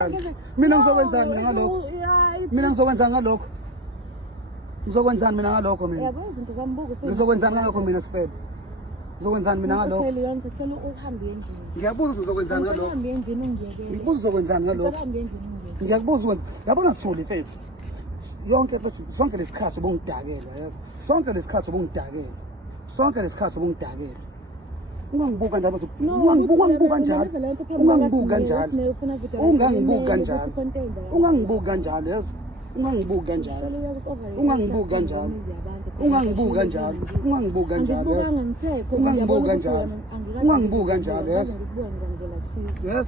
Mina ngizokwenzani mina ngalokho? Mina ngizokwenzani ngalokho? Ngizokwenzani mina ngalokho mina? Yabo izinto zambuko Ngizokwenzani ngalokho mina Sifebe? Ngizokwenzani mina ngalokho? Leon sicela uhambe endlini. Ngiyabuza uzokwenzani ngalokho? Uhambe endlini ungiyekele. Ngibuza uzokwenzani ngalokho? Uhambe endlini ungiyekele. Ngiyakubuza ukwenza. Yabona Thuli mfethu. Yonke mfethu sonke lesikhathi ubungidakela yazi. Sonke lesikhathi ubungidakela. Sonke lesikhathi ubungidakela. Ungangibuka njalo mfethu. Ungangibuka njalo. Ungangibuka njalo. Ungangibuka njalo. Ungangibuka njalo yazi. Ungangibuka njalo. Ungangibuka njalo. Ungangibuka njalo. Ungangibuka njalo. Ungangibuka njalo. Ungangibuka njalo yazi. Yes.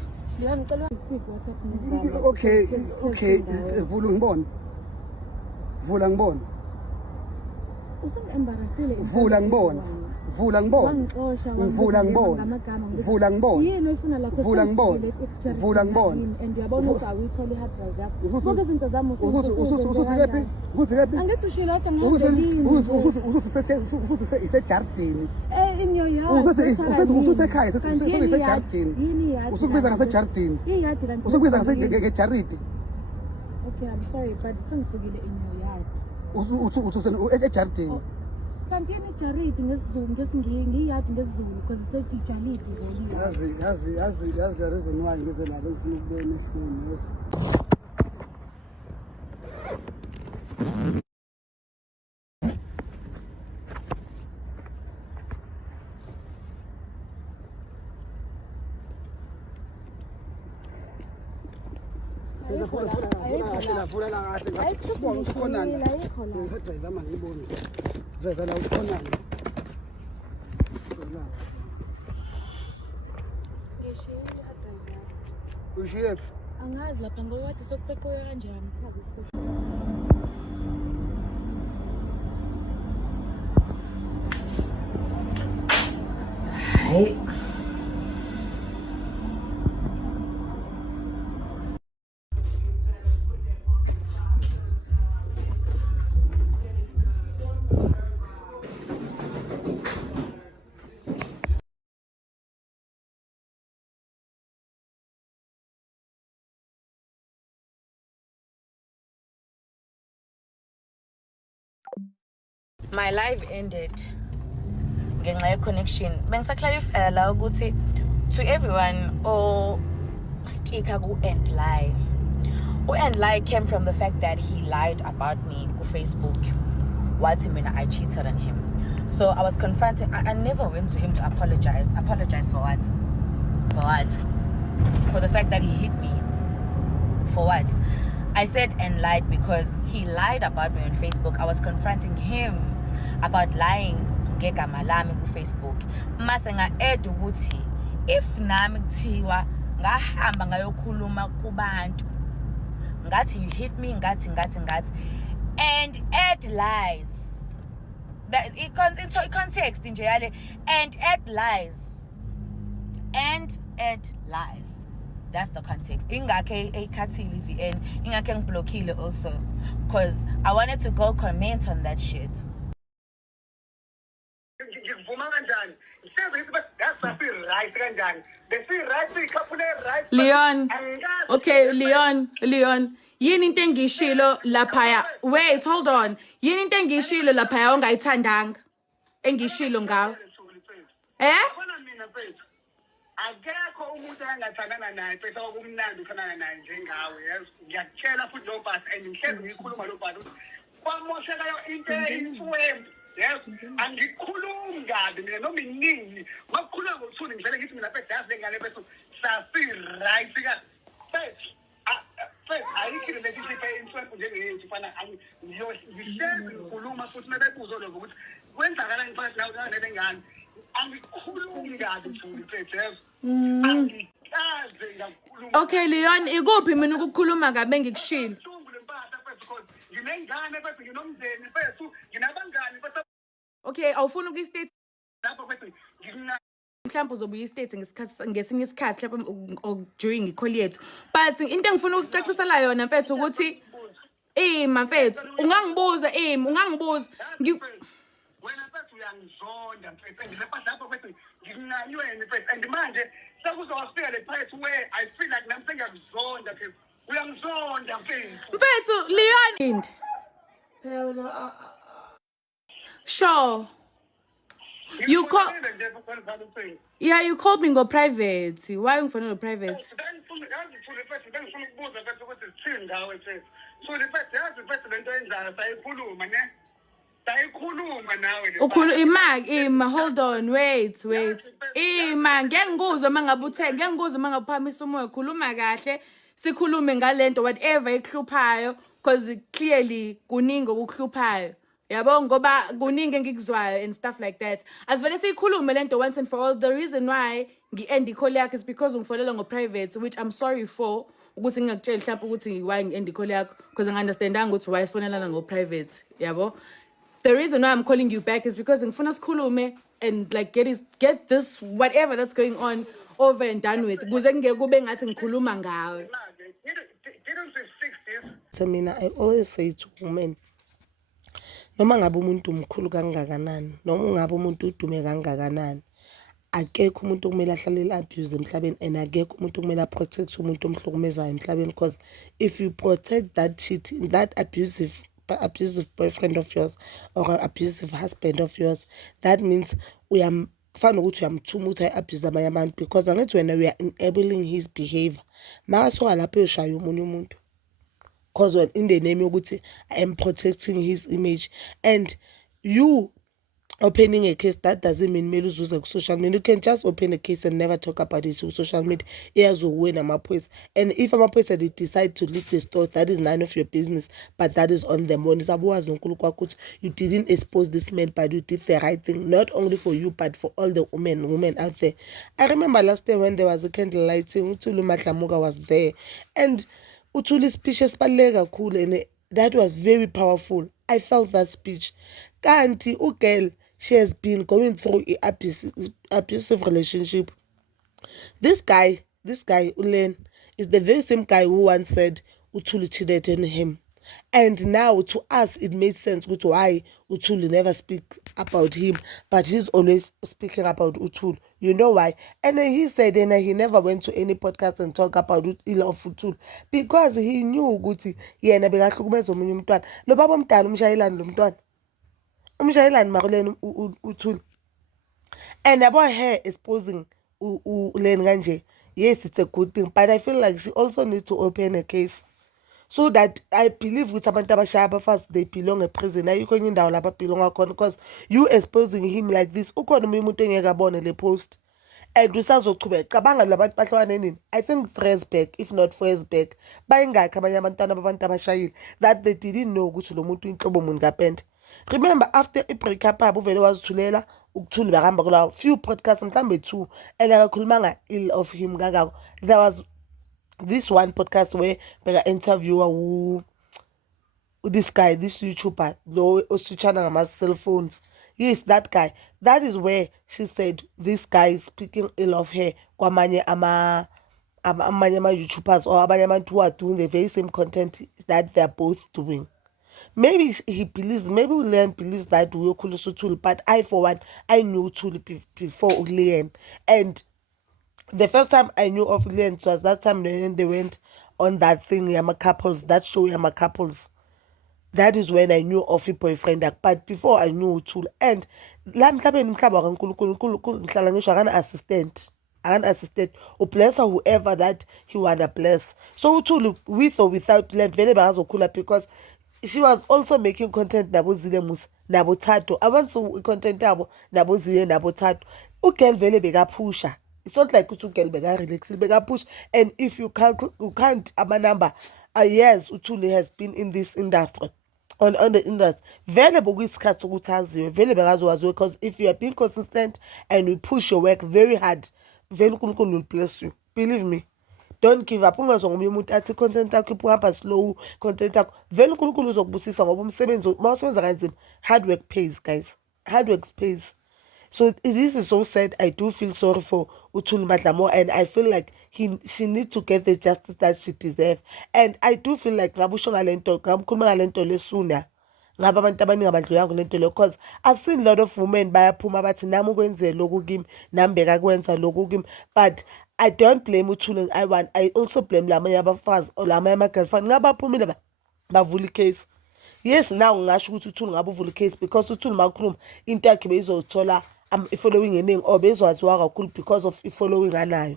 Okay, vula ngibona. Vula ngibona. Usengembarrassile. Vula ngibona. Vula ngibona. Vula ngibona. Vula ngibona. Yini oyifuna lakho? Vula ngibona. Vula ngibona. And uyabona ukuthi awuyitholi hard drive yakho. Zonke izinto zami ususikephi? Ususikephi? Angithi ushilo ukuthi ngiyodelini. Usejardini. In your yard. Ususekhaya, usejardini. Yini yard? Usukubiza ngasejardini. Iyadi kanti. Usukubiza ngejaridi. Okay, I'm sorry, but sengisukile in your yard. Ejardini. Kanti yini ijaridi ngesizulu ngiyadi ngesizulu because sethi ijaridi leli. Yazi reason why ngize nalo ngifuna ukubona ifoni. Ushiyephi? Angazi lapha ngokwadi sokupeqoya kanjani sabe. Hayi. My live ended ngenxa ye connection. Bengisaclarify la ukuthi to everyone or sticker ku end lie. End lie came from the fact that he lied about me on Facebook. What mina I cheated on him. So I was confronting. I never went to him to apologize. Apologize for what? For what? For the fact that he hit me. For what? I said and lied because he lied about me on Facebook. I was confronting him about lying ngegama lami ku Facebook. Mase nga-add ukuthi if nami kuthiwa ngahamba ngayokhuluma kubantu ngathi you hit me ngathi and add lies. That it context nje yale and add lies. And add lies. That's the context. Ingake ekhathile VN, ingake ngiblockile also because I wanted to go comment on that shit. Leon. Okay, Leon. Yini into engishilo laphaya. Wait, hold on. Yini into engishilo laphaya ongayithandanga. Engishilo ngawo. Akekho umuntu angathandana naye bese okumnandi ufanana naye njengawe yazi ngiyakutshela futhi lo bhathi and ngihlezi ngikhuluma lo bhathi kwamosheka into eyimfundo yazi angikhulumi kabi mina noma iningi ngokukhuluma ngokuthula ngivele ngithi mina bese yazi lengane bese sasi right ka bese ayikho relationship eyimfundo njengeyethu fana ngihlezi ngikhuluma futhi mebebuzo lokho ukuthi kwenzakala ngiphathi la nalengane angikhulumi kabi mfuni mfethu Okay, Leon, ikuphi mina ukukhuluma kabe ngikushilo? Okay, awufuna ukuyistate mhlawumbe uzobe uyistate ngesinye isikhathi lapha during i-call yethu. But into engifuna ukucacisela yona mfethu ukuthi mfethu ungangibuza ungangibuza wena mfethu uyangizonda mfethu ngilapha lapho mfethu nginanyweni mfethu and manje Sekuzofika le place where I feel like namsengiyakuzonda because uyangizonda mfethu. Mfethu, Leon. Sure. You call. Yeah, you called me go private. Why you phone private? Ima, hold on, wait. Ima, ngenguzwe mangabe uthe, ngenguzwe mangabe uphamisa umoya, khuluma kahle, sikhulume ngalento whatever ekuhluphayo because clearly kuningi okuhluphayo. Yabo ngoba kuningi engikuzwayo and stuff like that. Asivele sikhulume lento once and for all. The reason why ngi-end i-call yakho is because ungifonela ngo-private, which I'm sorry for. Ukuthi ngingakutsheli mhlawumbe ukuthi why ngi-end i-call yakho because ngi-understandanga ukuthi why sifonelana ngo-private. Yabo. The reason why I'm calling you back is because ngifuna sikhulume and like get this whatever that's going on over and done with. Kuze ngeke kube ngathi ngikhuluma ngawe. So mina, I always say to women, noma ngabe umuntu umkhulu kangakanani, noma ngabe umuntu udume kangakanani, akekho umuntu okumele ahlale abuse emhlabeni and akekho umuntu okumele protect umuntu omhlukumezayo emhlabeni because if you protect that abusive boyfriend of yours or abusive husband of yours, that means kufanele ukuthi uyamthuma abuse abanye abantu because angithi wena we are enabling his behavior. Makasoka lapho uyoshaya omunye umuntu because in the name yokuthi I am protecting his image, and you opening a case, that doesn't mean mele uzuze ku-social media. You can just open a case and never talk about it on social media. Iyazowina amaphoyisa, and if amaphoyisa they decide to leak the story, that is none of your business, but that is on them. You didn't expose this man, but you did the right thing, not only for you but for all the women out there. I remember last time when there was a candle lighting, Uthuli Matlamuga was there, and Uthuli's speech esibaluleke kakhulu, and that was very powerful. I felt that speech. Kanti girl, she has been going through an abusive relationship. This guy, Ulen, is the very same guy who once said Uthuli cheated on him. And now to us it made sense why Uthuli never speak about him, but he's always speaking about Uthuli. You know why? And then he said he never went to any podcast and talk about ill of Uthuli because he knew ukuthi yena bekahlukumeza omunye umntwana. Lo baba omdala umshayelani lo mntwana. Umshayelani Marlene Uthuli. And about her exposing Ulen kanje. Yes, it's a good thing, but I feel like she also needs to open a case. So that I believe with abantu abashaya first they belong in prison. Now you can indawo lapha belong because you exposing him like this. Ukhona umuntu engeke abone le post. And usazochubeka. Cabanga labantu bahlwane nini? I think Fresberg, if not Fresberg, bayingakho abanye abantwana babantu abashayile that they didn't know ukuthi lo muntu inhlobo muni kapende. Remember after a breakup abo uvele wazithulela ukuthula bahamba kula few podcasts mhlambe 2 and akakhulumanga ill of him kangako. There was this one podcast where the interviewer this guy, this YouTuber, though Osuchana ngama cell phones. Yes, that guy. That is where she said this guy is speaking ill of her. Kwamanye ama YouTubers or abanye abantu who are doing the very same content that they're both doing. Maybe he believes, maybe Ulen believes that Uyokhulu Uthuli, but I for one, I knew Uthuli before Ulen. And the first time I knew of Ulen was that time when they went on that thing, Yama Couples, that show Yama Couples. That is when I knew of a boyfriend. But before I knew Uthuli. And assistant. An assistant or bless or whoever that he wanna bless. So Uthuli, with or without Len, very because she was also making content nabo Zilemus, nabo Tato. I want to content nabo Zile, nabo Tato. Ukel vele bega pusher. It's not like Uthuli bega relax, bega push. And if you can't a number. Yes, Uthuli has been in this industry. On the industry. Vele bokuyisikhathi ukuthi vele bekazowaziwe because if you are being consistent and you push your work very hard, vele uNkulunkulu will bless you. Believe me. Don't give up. Ungazongoba umuntu athi content yakho iphuma slow, content yakho. Vele uNkulunkulu uzokubusisa ngoba umsebenzi mawusebenza kanzima. Hard work pays, guys. Hard work pays. So this is so sad. I do feel sorry for Uthuli Matlamuga, and I feel like she needs to get the justice that she deserves. And I do feel like ngabusho lento lesuna. Ngaba abantu abaningi abadlulanga lento le because I've seen a lot of women bayaphuma bathi nami ukwenze lokhu kimi, nami bekakwenza lokhu kimi, but I don't blame uThule. I also blame lamanye abafazi or lamanye ama-girlfriend ngabe baphumile bavula icase. Yes, now ngasho ukuthi uThule ngabe uvula icase because uThule makhuluma into yakhe beyizothola i-following eningi or bezwaziwa kakhulu because of i-following anayo.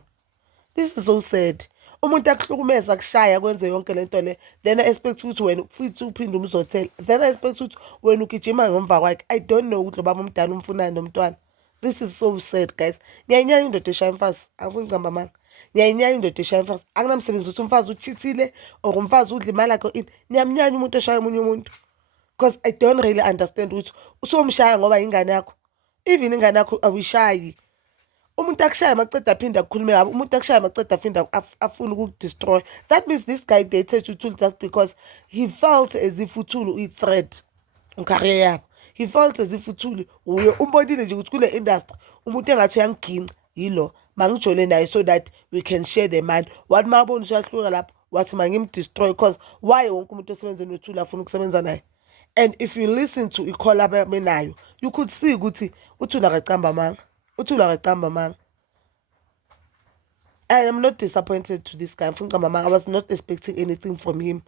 This is so sad. Umuntu akuhlukumeza akushaya kwenze yonke lento le, then I expect ukuthi wena futhi uphinde umzothela, then I expect ukuthi wena ugijima ngomva kwakhe. I don't know ukuthi lo baba umdala umfunani nomntwana. This is so sad, guys. Ngiyayinyanya indoda eshaya umfazi, angifuni ngicamba amanga. Ngiyayinyanya indoda eshaya umfazi. Akunamsebenzi ukuthi umfazi uchithile or umfazi udla imali yakhe ini. Niyamnyanya umuntu eshaya omunye umuntu. Because I don't really understand ukuthi usomshaya ngoba ingane yakho. Even ingane yakho awuyishayi. Umuntu akushaya maceda aphinda akukhulume ngabe, umuntu akushaya maceda aphinda afuna ukukudestroy. That means this guy dated uThule just because he felt as if uThule uyi-threat career yabo. He felt as if uThule uye umbonile nje ukuthi kule industry umuntu engathi uyangiginqa yilo mangijole naye so that we can share the money. Wathi mabona usuyahluka lapho wathi mangimdestroy because why wonke umuntu osebenzeni noThule afuna ukusebenza naye. And if you listen to i-call abenayo, you could see ukuthi uThule akacamba amanga. uThule akacamba amanga. I am not disappointed to this guy. Angifuni ngicamba amanga. I was not expecting anything from him.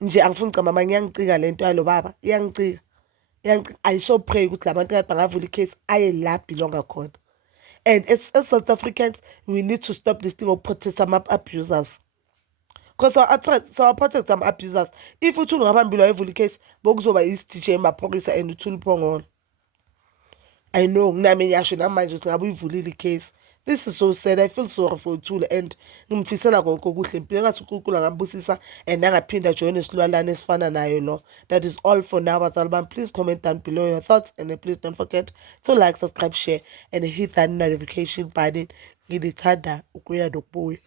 Nje angifuni ngicamba amanga, iyangicika lento yalo baba. Iyangicika. I so pray ukuthi labantu kade bangavula icase aye la belonga khona. And as South Africans, we need to stop this thing of protest some abusers. Because our protect some abusers. If uThule ngaphambili wayevula icase, bokuzoba i-DJ emaphoyisa and uThule phongolo. I know nami ngiyasho namanje ukuthi ngabe uyivulile icase. This is so sad. I feel sorry for uThule and ngimfisela konke okuhle impilo ngathi uNkulunkulu angambusisa and angaphinda join isilwalane esifana nayo lo. That is all for now. Bazalwane, please comment down below your thoughts and please don't forget to like, subscribe, share and hit that notification button. Ngithanda ukuya nobuya.